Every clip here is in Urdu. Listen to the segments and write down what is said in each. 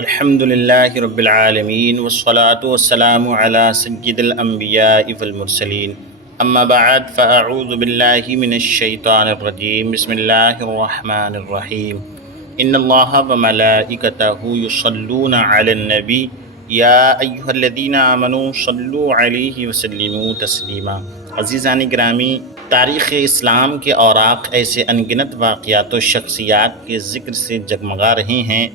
الحمد للہ رب العالمین والصلاة والسلام علی سید الانبیاء والمرسلین اما بعد فاعوذ باللہ من الشیطان الرجیم بسم اللہ الرحمن الرحیم ان اللہ وملائکتہ یصلون علی النبی یا ایہا الذین آمنوا صلوا علیہ وسلموا تسلیما۔ عزیزان گرامی، تاریخ اسلام کے اوراق ایسے انگنت واقعات و شخصیات کے ذکر سے جگمگا رہے ہیں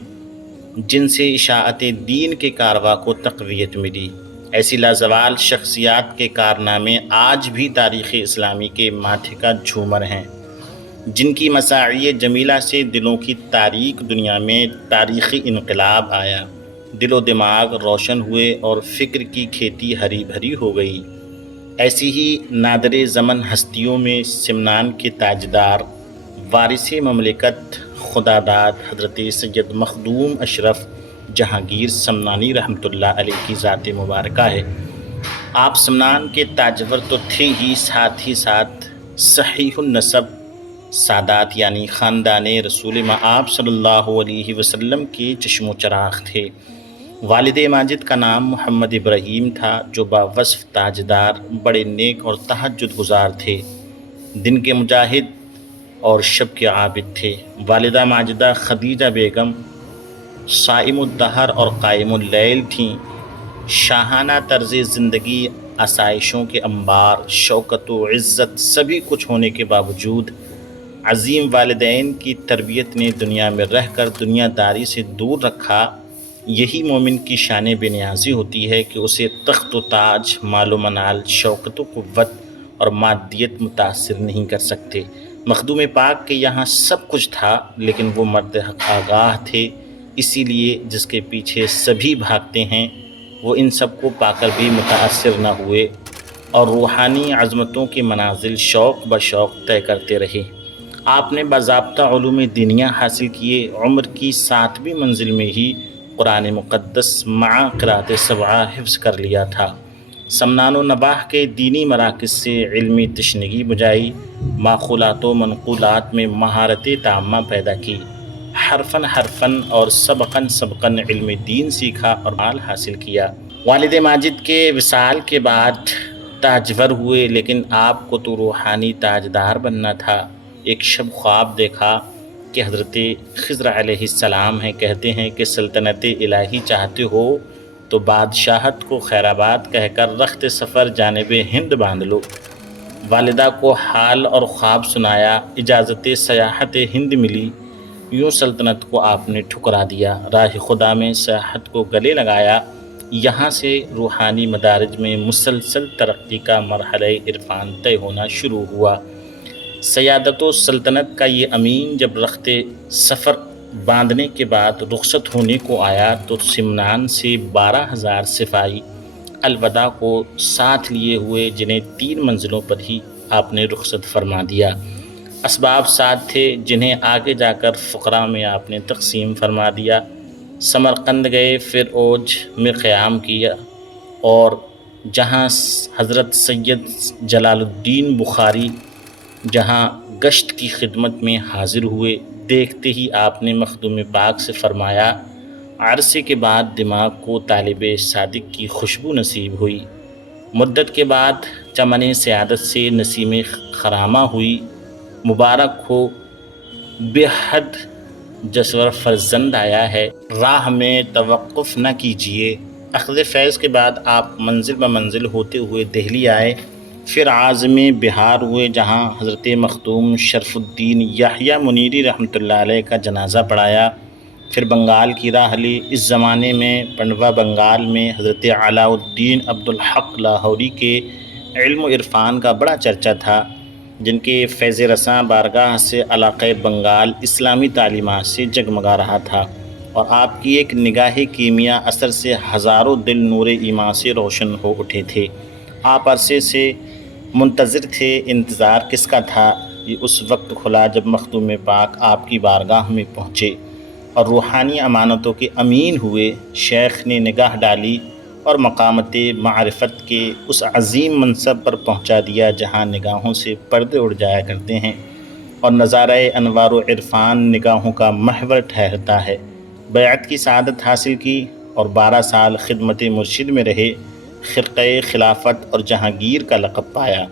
جن سے اشاعت دین کے کاررواں کو تقویت ملی۔ ایسی لازوال شخصیات کے کارنامے آج بھی تاریخ اسلامی کے ماتھے کا جھومر ہیں، جن کی مساعی جمیلہ سے دلوں کی تاریک دنیا میں تاریخی انقلاب آیا، دل و دماغ روشن ہوئے اور فکر کی کھیتی ہری بھری ہو گئی۔ ایسی ہی نادر زمن ہستیوں میں سمنان کے تاجدار، وارث مملکت خداداد حضرت سید مخدوم اشرف جہانگیر سمنانی رحمۃ اللہ علیہ کی ذات مبارکہ ہے۔ آپ سمنان کے تاجور تو تھے ہی ساتھ صحیح النسب سادات یعنی خاندان رسول مآب صلی اللہ علیہ وسلم کے چشم و چراغ تھے۔ والد ماجد کا نام محمد ابراہیم تھا، جو باوصف تاجدار، بڑے نیک اور تہجد گزار تھے، دن کے مجاہد اور شب کے عابد تھے۔ والدہ ماجدہ خدیجہ بیگم صائم الدہر اور قائم اللیل تھیں۔ شاہانہ طرز زندگی، آسائشوں کے انبار، شوکت و عزت سبھی کچھ ہونے کے باوجود عظیم والدین کی تربیت نے دنیا میں رہ کر دنیا داری سے دور رکھا۔ یہی مومن کی شان بے نیازی ہوتی ہے کہ اسے تخت و تاج، مال و منال، شوکت و قوت اور مادیت متاثر نہیں کر سکتے۔ مخدوم پاک کے یہاں سب کچھ تھا، لیکن وہ مرد حق آگاہ تھے، اسی لیے جس کے پیچھے سبھی بھاگتے ہیں وہ ان سب کو پا کر بھی متاثر نہ ہوئے اور روحانی عظمتوں کے منازل شوق بشوق طے کرتے رہے۔ آپ نے باضابطہ علوم دینیہ حاصل کیے۔ عمر کی 7ویں منزل میں ہی قرآن مقدس مع قراءت سبعہ حفظ کر لیا تھا۔ سمنان و نباہ کے دینی مراکز سے علمی تشنگی بجائی، معقولات و منقولات میں مہارت تامہ پیدا کی، حرفاً اور سبقاً علم دین سیکھا اور مال حاصل کیا۔ والد ماجد کے وصال کے بعد تاجور ہوئے، لیکن آپ کو تو روحانی تاجدار بننا تھا۔ ایک شب خواب دیکھا کہ حضرت خضر علیہ السلام کہتے ہیں کہ سلطنت الہی چاہتے ہو تو بادشاہت کو خیر آباد کہہ کر رخت سفر جانب ہند باندھ لو۔ والدہ کو حال اور خواب سنایا، اجازت سیاحت ہند ملی۔ یوں سلطنت کو آپ نے ٹھکرا دیا، راہ خدا میں سیاحت کو گلے لگایا۔ یہاں سے روحانی مدارج میں مسلسل ترقی کا مرحلہ عرفان طے ہونا شروع ہوا۔ سیادت و سلطنت کا یہ امین جب رخت سفر باندھنے کے بعد رخصت ہونے کو آیا تو سمنان سے 12,000 سپاہی الوداع کو ساتھ لیے ہوئے، جنہیں 3 منزلوں پر ہی آپ نے رخصت فرما دیا۔ اسباب ساتھ تھے جنہیں آگے جا کر فقراء میں آپ نے تقسیم فرما دیا۔ سمرقند گئے، پھر اوج میں قیام کیا اور جہاں حضرت سید جلال الدین بخاری جہاں گشت کی خدمت میں حاضر ہوئے، دیکھتے ہی آپ نے مخدوم پاک سے فرمایا، عرصے کے بعد دماغ کو طالب صادق کی خوشبو نصیب ہوئی۔ مدت کے بعد چمن سعادت سے نسیم خرامہ ہوئی۔ مبارک ہو، بے حد جسور فرزند آیا ہے، راہ میں توقف نہ کیجیے۔ اخذ فیض کے بعد آپ منزل بمنزل ہوتے ہوئے دہلی آئے، پھر عازم بہار ہوئے جہاں حضرت مخدوم شرف الدین یحییٰ منیری رحمۃ اللہ علیہ کا جنازہ پڑھایا۔ پھر بنگال کی راہ لی۔ اس زمانے میں پنڈوا بنگال میں حضرت علاء الدین عبدالحق لاہوری کے علم و عرفان کا بڑا چرچا تھا، جن کے فیض رساں بارگاہ سے علاقہ بنگال اسلامی تعلیمات سے جگمگا رہا تھا، اور آپ کی ایک نگاہ کیمیا اثر سے ہزاروں دل نور ایمان سے روشن ہو اٹھے تھے۔ آپ عرصے سے منتظر تھے۔ انتظار کس کا تھا؟ یہ اس وقت کھلا جب مخدوم پاک آپ کی بارگاہ میں پہنچے اور روحانی امانتوں کے امین ہوئے۔ شیخ نے نگاہ ڈالی اور مقامت معرفت کے اس عظیم منصب پر پہنچا دیا جہاں نگاہوں سے پردے اڑ جایا کرتے ہیں اور نظارہ انوار و عرفان نگاہوں کا محور ٹھہرتا ہے۔ بیعت کی سعادت حاصل کی اور 12 سال خدمت مرشد میں رہے، خرقہ خلافت اور جہانگیر کا لقب پایا۔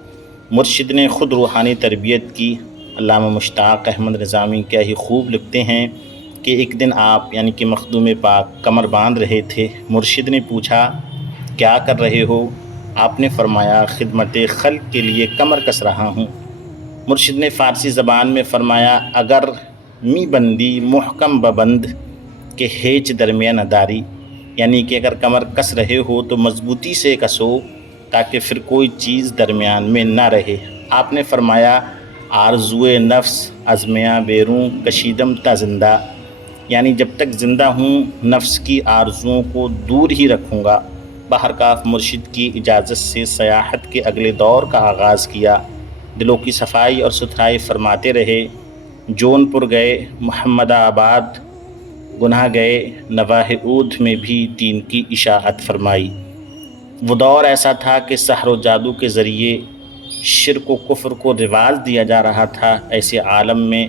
مرشد نے خود روحانی تربیت کی۔ علامہ مشتاق احمد نظامی کیا ہی خوب لکھتے ہیں کہ ایک دن آپ یعنی کہ مخدوم پاک کمر باندھ رہے تھے۔ مرشد نے پوچھا کیا کر رہے ہو؟ آپ نے فرمایا خدمت خلق کے لیے کمر کس رہا ہوں۔ مرشد نے فارسی زبان میں فرمایا اگر می بندی محکم ببند کہ ہیچ درمیان داری، یعنی کہ اگر کمر کس رہے ہو تو مضبوطی سے کسو تاکہ پھر کوئی چیز درمیان میں نہ رہے۔ آپ نے فرمایا آرزوئے نفس ازمیاں بیروں کشیدم تا زندہ، یعنی جب تک زندہ ہوں نفس کی آرزوؤں کو دور ہی رکھوں گا۔ بہرکاف مرشد کی اجازت سے سیاحت کے اگلے دور کا آغاز کیا۔ دلوں کی صفائی اور ستھرائی فرماتے رہے۔ جون پور گئے، محمد آباد گناہ گئے، نواح عود میں بھی دین کی اشاعت فرمائی۔ وہ دور ایسا تھا کہ سحر و جادو کے ذریعے شرک و کفر کو رواج دیا جا رہا تھا۔ ایسے عالم میں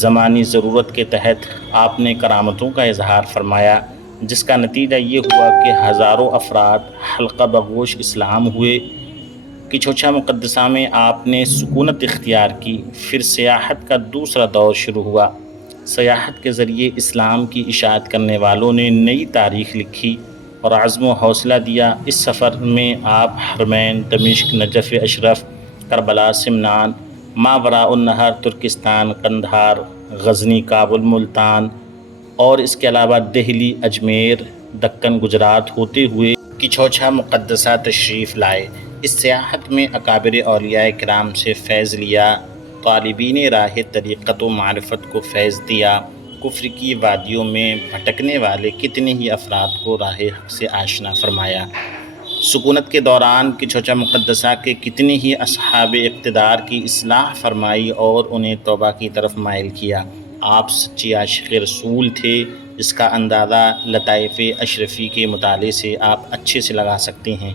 زمانی ضرورت کے تحت آپ نے کرامتوں کا اظہار فرمایا، جس کا نتیجہ یہ ہوا کہ ہزاروں افراد حلقہ بگوش اسلام ہوئے۔ کچھوچھا مقدسہ میں آپ نے سکونت اختیار کی۔ پھر سیاحت کا دوسرا دور شروع ہوا۔ سیاحت کے ذریعے اسلام کی اشاعت کرنے والوں نے نئی تاریخ لکھی اور عزم و حوصلہ دیا۔ اس سفر میں آپ حرمین، دمشق، نجف اشرف، کربلا، سمنان، ماوراء النہر، ترکستان، قندھار، غزنی، کابل، ملتان اور اس کے علاوہ دہلی، اجمیر، دکن، گجرات ہوتے ہوئے کچھوچھا مقدسہ تشریف لائے۔ اس سیاحت میں اکابر اولیاء کرام سے فیض لیا، طالبین راہ طریقت و معرفت کو فیض دیا۔ کفر کی وادیوں میں بھٹکنے والے کتنے ہی افراد کو راہ حق سے آشنا فرمایا۔ سکونت کے دوران کچھوچھا مقدسہ کے کتنے ہی اصحاب اقتدار کی اصلاح فرمائی اور انہیں توبہ کی طرف مائل کیا۔ آپ سچی عاشق رسول تھے، جس کا اندازہ لطائف اشرفی کے مطالعے سے آپ اچھے سے لگا سکتے ہیں۔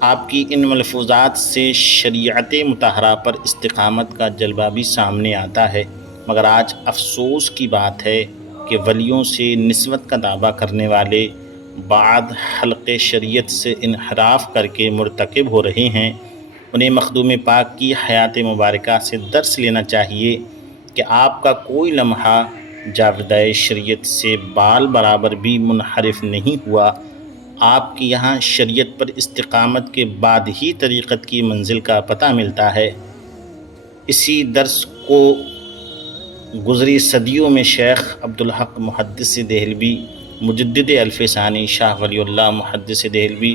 آپ کی ان ملفوظات سے شریعت مطہرہ پر استقامت کا جلوہ بھی سامنے آتا ہے، مگر آج افسوس کی بات ہے کہ ولیوں سے نسبت کا دعویٰ کرنے والے بعد حلق شریعت سے انحراف کر کے مرتکب ہو رہے ہیں۔ انہیں مخدوم پاک کی حیات مبارکہ سے درس لینا چاہیے کہ آپ کا کوئی لمحہ جاودہ شریعت سے بال برابر بھی منحرف نہیں ہوا۔ آپ کی یہاں شریعت پر استقامت کے بعد ہی طریقت کی منزل کا پتہ ملتا ہے۔ اسی درس کو گزری صدیوں میں شیخ عبدالحق محدث دہلوی، مجدد الف ثانی شاہ ولی اللہ محدث دہلوی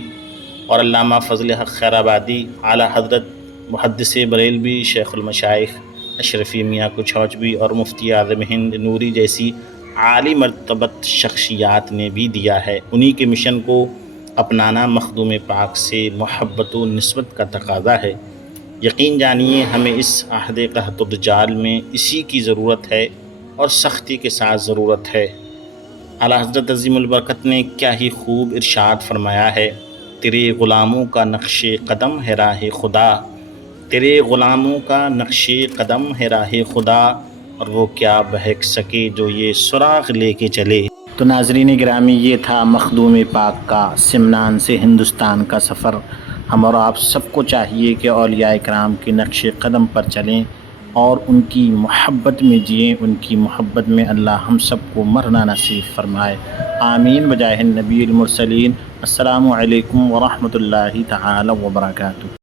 اور علامہ فضل حق خیر آبادی، اعلیٰ حضرت محدث بریلوی شیخ المشائخ اشرفی میاں کچھوچوی اور مفتی اعظم ہند نوری جیسی عالی مرتبت شخصیات نے بھی دیا ہے۔ انہی کے مشن کو اپنانا مخدوم پاک سے محبت و نسبت کا تقاضا ہے۔ یقین جانیے ہمیں اس عہد قحط الرجال میں اسی کی ضرورت ہے اور سختی کے ساتھ ضرورت ہے۔ اعلیٰ حضرت عظیم البرکت نے کیا ہی خوب ارشاد فرمایا ہے، تیرے غلاموں کا نقش قدم ہے راہ خدا، تیرے غلاموں کا نقش قدم ہے راہ خدا، اور وہ کیا بہک سکے جو یہ سراغ لے کے چلے۔ تو ناظرین گرامی، یہ تھا مخدوم پاک کا سمنان سے ہندوستان کا سفر۔ ہم اور آپ سب کو چاہیے کہ اولیاء کرام کے نقش قدم پر چلیں اور ان کی محبت میں جئیں۔ ان کی محبت میں اللہ ہم سب کو مرنا نصیب فرمائے، آمین بجاہ النبی المرسلین۔ السلام علیکم ورحمۃ اللہ تعالی وبرکاتہ۔